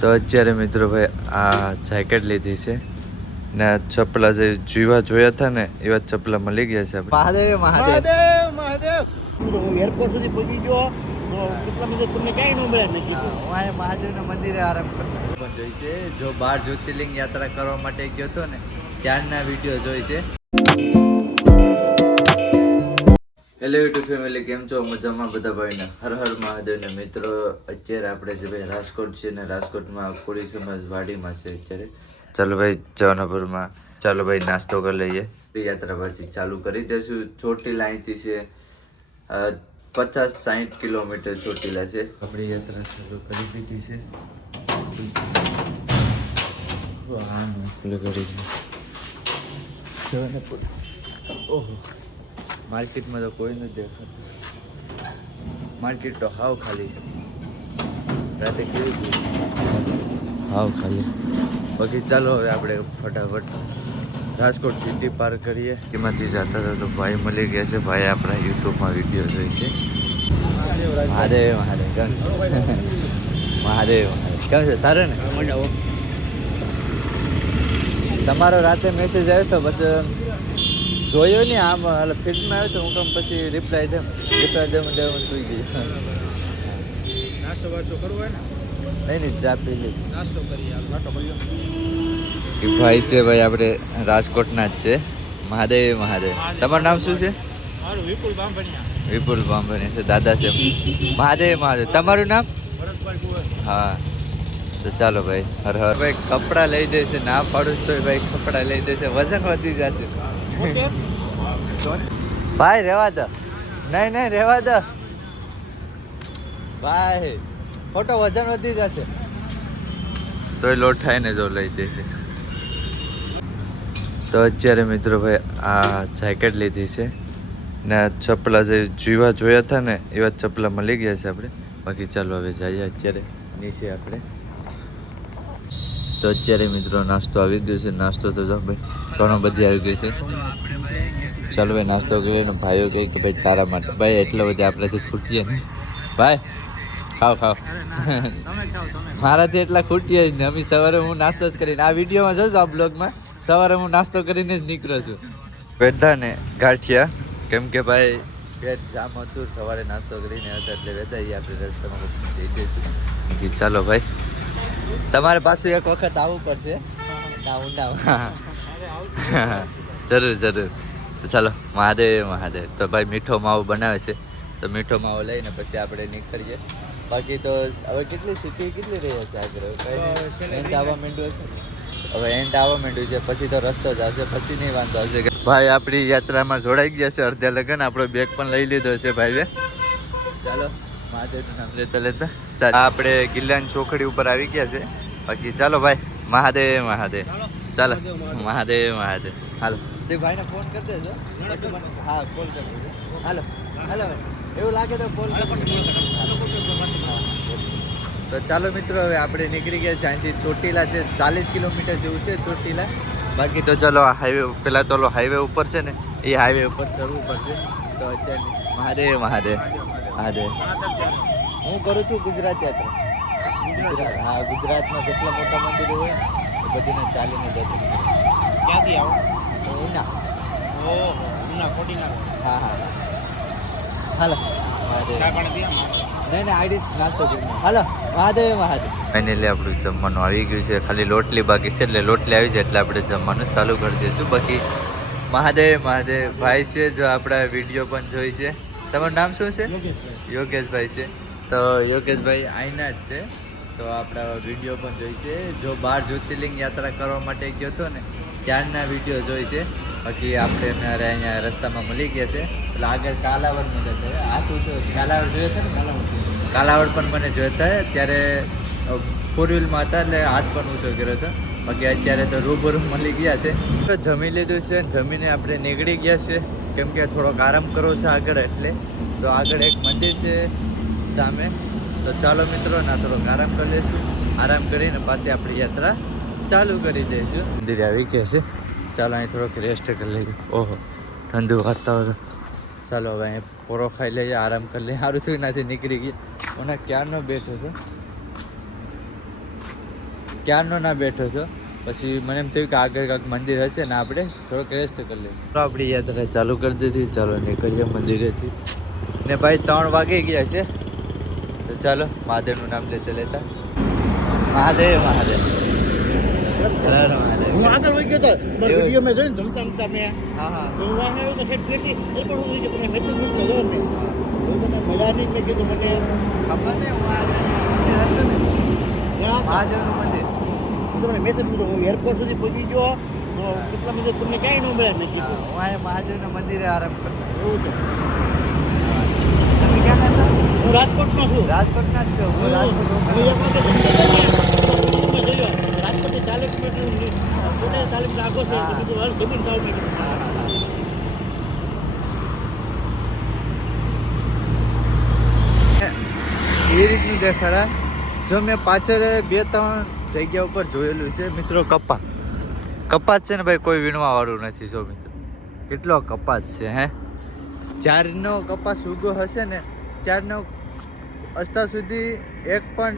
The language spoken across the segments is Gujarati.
તો અત્યારે મિત્રો ભાઈ આ જેકેટ લીધી છે ને ચપલા જે જીવા જોયા હતા ને એવા ચપલા મળી ગયા છે આપણે. મહાદેવ મહાદેવ મહાદેવ હું એરપોર્ટ સુધી પહોંચી ગયો તો કેટલા મિનિટ તમને ક્યાંય ન મળે નથી હું મહાદેવના મંદિરે આરામ કરતો પણ જોઈ છે. જો 12 જ્યોતિર્લિંગ યાત્રા કરવા માટે ગયો હતો ને ત્યારના વિડીયો જોઈ છે. હેલો યુટ્યુબ ફેમિલી, કેમ છો? મજામાં બધા ભાઈને હર હર મહાદેવ ને મિત્રો. અત્યારે આપણે છે ભાઈ રાજકોટ છે ને રાજકોટમાં કોળી સમાજ વાડીમાં છે અત્યારે. ચાલો ભાઈ જવાનાપુરમાં ચાલો ભાઈ નાસ્તો કરી લઈએ. યાત્રા પછી ચાલુ કરી દઈશું. ચોટીલા અહીંથી છે 50-60 કિલોમીટર ચોટીલા છે. આપણી યાત્રા ચાલુ કરી દીધી છે. હા કરી જવાનાપુર. ઓહો, માર્કેટમાં તો કોઈ નથી દેખાતું. માર્કેટ તો હાવ ખાલી છે. રાતે કેવી હાવ ખાલી. બાકી ચાલો હવે આપણે ફટાફટ રાજકોટ સિટી પાર કરીએ. એમાંથી જતા હતા તો ભાઈ મળી ગયા છે. ભાઈ આપણા યુટ્યુબમાં વિડીયો જોઈ છે. મહાદેવ મહાદેવ કેમ મહાદેવ કેમ છે? સારું ને? તમારો રાતે મેસેજ આવ્યો તો બસ જોયો ને આમ ફિલ્મમાં આવ્યો તો હું કેમ પછી રિપ્લાય દે સુઈ ગઈ. નાસ્તો વાસ્તો કરવો હોય ને નહીં ચા પી લી. નાસ્તો કરીએ નાસ્તો કરીએ. એ ભાઈ છે ભાઈ આપણે રાજકોટના જ છે. મહાદેવ મહાદેવ. તમારું નામ શું છે? મારું વિપુલ બાંભણિયા. વિપુલ બાંભણી છે. દાદા છે મહાદેવ મહાદેવ. તમારું નામ? ભરતભાઈ કુંવર. હા તો ચાલો ભાઈ હર હર. ભાઈ કપડાં લઈ દેશે, ના પાડું તો ભાઈ કપડાં લઈ દેશે. વજન વધી જશે ભાઈ. રહેવા દો. નહીં રહેવા દો ભાઈ, ખોટો વજન વધી જશે. તોય લોટ થાય ને જો લઈ દેશે. તો અત્યારે મિત્રો ભાઈ આ જેકેટ લીધી છે ને ચપલા જે જીવા જોયા હતા ને એવા ચપલા મળી ગયા છે આપણે. બાકી ચાલો હવે જઈએ અત્યારે નીચે આપણે. તો અત્યારે મિત્રો નાસ્તો આવી ગયો છે. નાસ્તો તો જો ભાઈ ઘણો બધી આવી ગયો છે. ચાલો ભાઈ નાસ્તો કરીને ભાઈઓ કહે કે ભાઈ તારા માટે. ભાઈ એટલો બધો આપણાથી ખૂટીએ ને ભાઈ. ખાઓ મારાથી એટલા ખૂટીએ જ ને. અમે સવારે હું નાસ્તો જ કરીને આ વિડીયોમાં જોઉં છું, આ બ્લોગમાં સવારે હું નાસ્તો કરીને જ નીકળ્યો છું. વેધા ને ગાંઠિયા, કેમ કે ભાઈ પેટ જામ હતું. સવારે નાસ્તો કરીને હતા એટલે વેધા આપણે રસ્તામાં જઈ દઈશું. ચાલો ભાઈ તમારે પાછું એક વખત આવવું પડશે. જરૂર તો ચાલો મહાદેવ મહાદેવ. તો ભાઈ મીઠો માવો બનાવે છે તો મીઠો માવો લઈને પછી આપણે નીકળીએ. બાકી તો હવે કેટલી સિટી કેટલી રહી છે આગળ? એન્ડ આવવા માંડ્યું છે. હવે એન્ડ આવવા માંડ્યું છે પછી તો રસ્તો જ આવશે, પછી નહીં વાંધો આવશે. ભાઈ આપણી યાત્રામાં જોડાઈ ગયા છે અડધા લગન. આપણો બેગ પણ લઈ લીધો છે ભાઈ. ચાલો મહાદેવનું નામ લેતા આપણે ગિલ્લાની ચોકડી ઉપર આવી ગયા છે. બાકી ચાલો ભાઈ મહાદેવ મહાદેવ. ચાલો મહાદેવ મહાદેવ. હાલો તે ભાઈને ફોન કરી દેજો. હા કોલ કરી દેજો. હાલો એવું લાગે તો કોલ કરી. તો ચાલો મિત્રો હવે આપણે નીકળી ગયા છે. અહીંથી ચોટીલા છે 40 કિલોમીટર જેવું છે ચોટીલા. બાકી તો ચાલો આ હાઈવે પેલા તો હાઈવે ઉપર છે ને એ હાઈવે ઉપર ચડવું પડશે. તો અત્યારે મહાદેવ મહાદેવ મહાદેવ. હું કરું છું ગુજરાત યાત્રા. હા ગુજરાતમાં જેટલા મોટા મંદિરો હોય ને એ બધીને ચાલીને દર્શન કરે. ક્યાંથી આવો? ઉના. ઓહો, ઉના કોટીના. હા હાલો મહાદેવ. નહીં આઈડી નાસ્તો કરીને હાલો મહાદેવ મહાદેવ. ફાઇનલી આપણું જમવાનું આવી ગયું છે. ખાલી લોટલી બાકી છે એટલે લોટલી આવી છે એટલે આપણે જમવાનું ચાલુ કરી દઈશું. બાકી મહાદેવ મહાદેવ. ભાઈ છે જો આપણા વિડીયો પણ જોઈ છે. તમારું નામ શું છે? યોગેશભાઈ છે. તો યોગેશભાઈ આઈના જ છે. તો આપણા વિડીયો પણ જોઈ છે. જો 12 જ્યોતિર્લિંગ યાત્રા કરવા માટે ગયો હતો ને ત્યારના વિડીયો જોઈ છે. બાકી આપણે મારે અહીંયા રસ્તામાં મળી ગયા છે. એટલે આગળ કાલાવડ મળે છે. આ તું તો કાલાવડ જોઈએ છે ને? કાલાવડ પણ મને જોઈતા ત્યારે 4 વ્હીલમાં હતા એટલે હાથ પણ ઊંચો કર્યો હતો. બાકી અત્યારે તો રૂબરૂ મળી ગયા છે. તો જમી લીધું છે. જમીને આપણે નીકળી ગયા છે કેમ કે થોડોક આરામ કરવો છે આગળ. એટલે તો આગળ એક મંદિર છે સામે. તો ચાલો મિત્રો ના થોડોક આરામ કરી લઈશું. આરામ કરીને પાછી આપણી યાત્રા ચાલુ કરી દઈશું. મંદિરે આવી ગયા છે. ચાલો અહીં થોડોક રેસ્ટ કરી લઈએ. ઓહો ઠંડુ વાતાવરણ. ચાલો હવે અહીં પોરો ખાઈ લઈએ, આરામ કરી લઈએ. સારું થયું નથી નીકળી ગયા. મને ક્યારનો બેઠો છે. ક્યારનો ના બેઠો છો. પછી મને એમ થયું કે આગળ કાંઈક મંદિર હશે ને આપણે થોડોક રેસ્ટ કરી લઈએ. તો આપણી યાત્રા ચાલુ કરી દીધી. ચાલો નીકળીએ મંદિરેથી. ને ભાઈ 3 વાગી ગયા છે. તો ચાલો મહાદેવનું નામ લેતા લેતા મહાદેવ મહાદેવ. હું આગળ વહી ગયો હતો મારો વિડીયો મેં જોઈને જમતા જમતા મેં હા હા તો હું વાહ આવ્યો તો ઠેઠ પેટી એ પણ હું કે તમે મેસેજ મૂકતો હતો ને તો તમે મજા નહીં મેં કીધું મને ખબર ને હું આ મંદિર હતું ને ત્યાં મહાદેવનું મંદિર. તમને મેસેજ મૂક્યો હું એરપોર્ટ સુધી પહોંચી ગયો તો કેટલા મિનિટ તમને ક્યાંય ન મળ્યા મેં કીધું હું આ મહાદેવના મંદિરે આરામ કરતો. એવું છે તમે ક્યાંના છો? હું રાજકોટનો છું રાજકોટના જ છો. હું રાજકોટ હું એક વખત જમતા મેં જોયો રાજકોટથી 40 કિલોમીટર આગો છે તો કીધું હાલ જમીન ખાવ મેં કીધું એ રીતનું દેખાડા. જો મેં પાછળ 2-3 જગ્યા ઉપર જોયેલું છે મિત્રો. કપાસ છે ને ભાઈ, કોઈ વીણવા વાળું નથી. જો મિત્રો કેટલો કપાસ છે હે. જ્યારનો કપાસ ઉગો હશે ને ત્યારનો અત્યાર સુધી એક પણ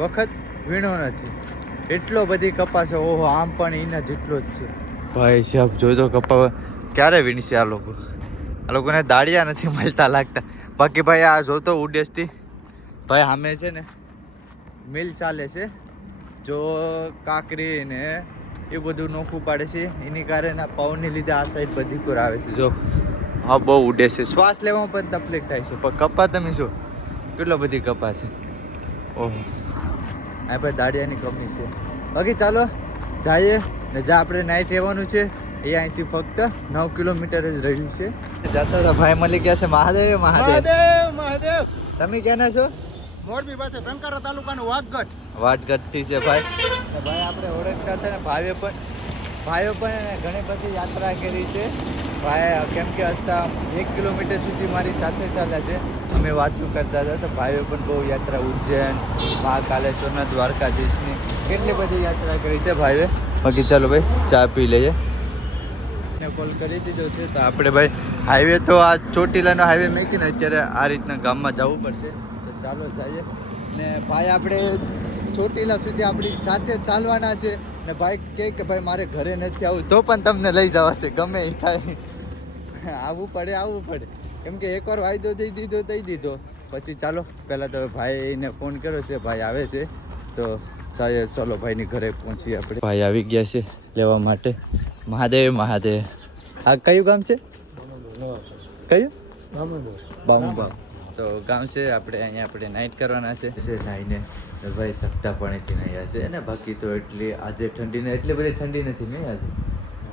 વખત વીણો નથી. એટલો બધી કપાસ છે. ઓહો, આમ પણ એના જેટલો જ છે ભાઈ સાહેબ. જોજો કપાસ ક્યારે વીણશે આ લોકો. આ લોકોને દાળિયા નથી મળતા લાગતા. બાકી ભાઈ આ જોતો ઉડેસથી ભાઈ સામે છે ને મિલ ચાલે છે. જો કાકરી ને એ બધું નોખું પાડે છે. એની કારણે પવનને લીધે આ સાઈડ બધી પર આવે છે. જો હા બહુ ઉડે છે. શ્વાસ લેવામાં પણ તકલીફ થાય છે. પણ કપા તમે શું કેટલો બધી કપા છે. ઓહો, આ ભાઈ દાળિયાની કમી છે. બાકી ચાલો જઈએ ને જ્યાં આપણે નાઈટ રહેવાનું છે એ અહીંથી ફક્ત 9 કિલોમીટર જ રહ્યું છે. જતા હતા ભાઈ મળી ગયા છે. મહાદેવ મહાદેવ મહાદેવ મહાદેવ. તમે ક્યાંના છો? મોરબી પાસે ટંકારા તાલુકાનું વાટગઢથી છે ભાઈ. ભાઈ આપણે ઓળખતા હતા ને ભાઈઓ પણ ઘણી બધી યાત્રા કરી છે ભાઈ. કેમ કે હસતા 1 કિલોમીટર સુધી મારી સાથે ચાલ્યા છે. અમે વાતો કરતા હતા તો ભાઈઓ પણ બહુ યાત્રા ઉજ્જૈન, મહાકાલેશ્વર, દ્વારકાધીશની કેટલી બધી યાત્રા કરી છે ભાઈઓએ. બાકી ચાલો ભાઈ ચા પી લઈએ. કોલ કરી દીધો છે તો આપણે ભાઈ હાઈવે તો આ ચોટીલાનો હાઈવે મૂકીને અત્યારે આ રીતના ગામમાં જવું પડશે. તો ચાલો જઈએ. ને ભાઈ આપણે ચોટીલા સુધી આપણી જાતે ચાલવાના છે. ને ભાઈ કહે કે ભાઈ મારે ઘરે નથી આવવું તો પણ તમને લઈ જવાશે ગમે એ થાય. આવવું પડે કેમ કે એકવાર વાયદો દઈ દીધો પછી ચાલો પહેલાં તો ભાઈને ફોન કર્યો છે. ભાઈ આવે છે તો ચાલો ભાઈની ઘરે પહોંચીએ આપણે. ભાઈ આવી ગયા છે લેવા માટે. મહાદેવ મહાદેવ. આ કયું ગામ છે? કયું? બામુબા. તો ગામ છે આપણે અહીંયા આપણે નાઇટ કરવાના છે. નાઈને ભાઈ તકતા પાણીથી નાહ્યા છે ને. બાકી તો આજે એટલી બધી ઠંડી નથી નહીં આજે.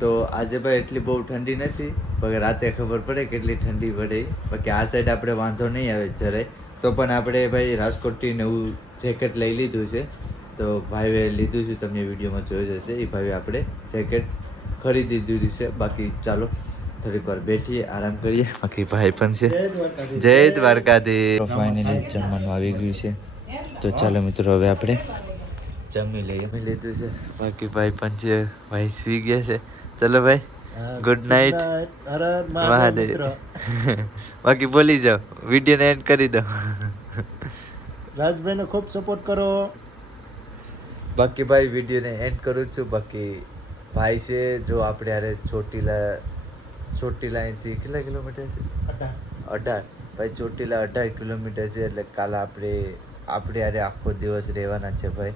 તો આજે ભાઈ એટલી બહુ ઠંડી નથી. પણ રાતે ખબર પડે કેટલી ઠંડી પડે. બાકી આ સાઈડ આપણે વાંધો નહીં આવે જરાય. તો પણ આપણે ભાઈ રાજકોટથી નવું જેકેટ લઈ લીધું છે. તો ભાઈએ લીધું છે, તમને વિડીયોમાં જોઈ જશે. એ ભાઈએ આપણે જેકેટ ખરીદી દીધું છે. બાકી ચાલો થોડીક વાર બેઠીએ, આરામ કરીએ. બાકી ભાઈ પણ છે. જય દ્વારકાધીશ. ફાઇનલી જમવાનું આવી ગયું છે. તો ચાલો મિત્રો હવે આપણે જમી લીધું છે. બાકી ભાઈ પણ છે. ભાઈ સુઈ ગયા છે. ચલો ભાઈ ગુડ નાઇટ. મહાદેવ. બાકી બોલી જાઓ, વિડીયોને એન્ડ કરી દો. રાજભાઈને ખૂબ સપોર્ટ કરો. બાકી ભાઈ વિડીયોને એન્ડ કરું છું. બાકી ભાઈ છે જો આપણે યારે ચોટીલા અહીંથી કેટલા કિલોમીટર છે? 18. ભાઈ ચોટીલા 18 કિલોમીટર છે. એટલે કાલે આપણે યારે આખો દિવસ રહેવાના છે ભાઈ.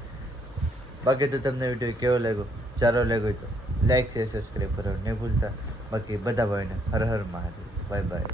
બાકી તો તમને વિડીયો કેવો લાગ્યો? સારો લાગ્યો તો લાઈક છે, સબસ્ક્રાઈબ કરવાનું નહીં ભૂલતા. બાકી બધા ભાઈને હર હર મહાદેવ. Bye by.